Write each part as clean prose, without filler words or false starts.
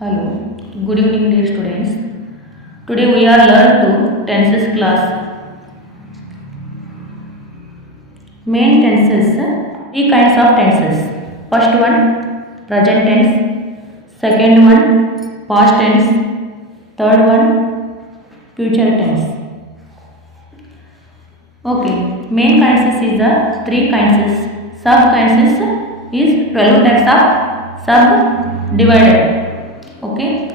Hello, good evening dear students. Today we are learn to tenses class. Main tenses, three kinds of tenses. First one, present tense. Second one, past tense. Third one, future tense. Okay, main tenses is the three tenses. Sub tenses is 12 types of sub divided. Okay,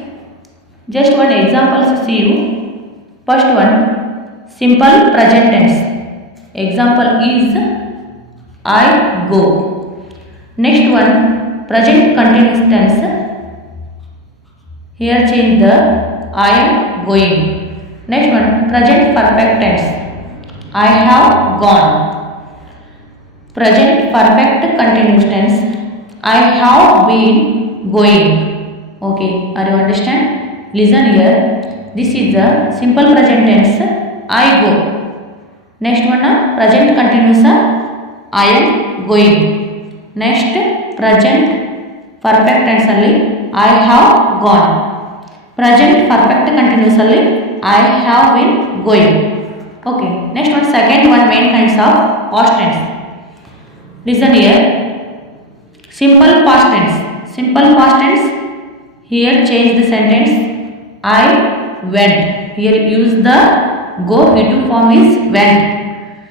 just one example to see you. First one, simple present tense. Example is I go. Next one, present continuous tense. Here change the I am going. Next one, present perfect tense. I have gone. Present perfect continuous tense. I have been going. Okay, are you understand? Listen here. This is the simple present tense. I go. Next one, present continuous. I am going. Next, present perfect tense only. I have gone. Present perfect continuously. I have been going. Okay. Next one, second one, main kinds of past tense. Listen here. Simple past tense. Simple past tense. Here change the sentence. I went. Here use the go V2 form is went.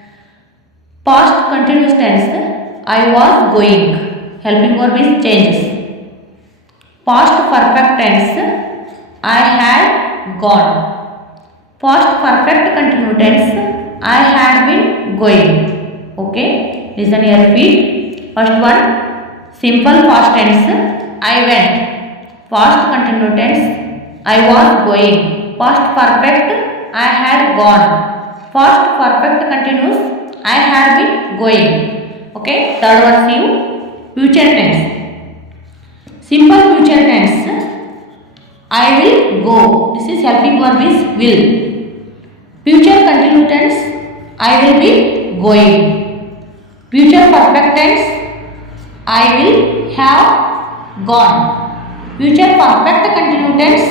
Past continuous tense. I was going. Helping verb is changes. Past perfect tense. I had gone. Past perfect continuous tense. I had been going. Okay. Listen here. Repeat. First one. Simple past tense. I went. Past continuous tense, I was going. Past perfect, I had gone. Past perfect continuous, I had been going. Okay. Third one, see you. Future tense. Simple future tense, I will go. This is helping verb is will. Future continuous tense, I will be going. Future perfect tense, I will have gone. Future perfect continuous tense,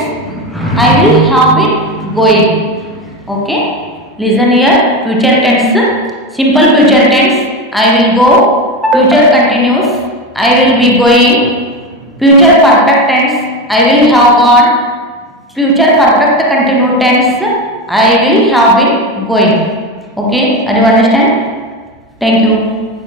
I will have been going. Okay. Listen here. Future tense. Simple future tense. I will go. Future continuous. I will be going. Future perfect tense. I will have gone. Future perfect continuous tense. I will have been going. Okay. Are you understand? Thank you.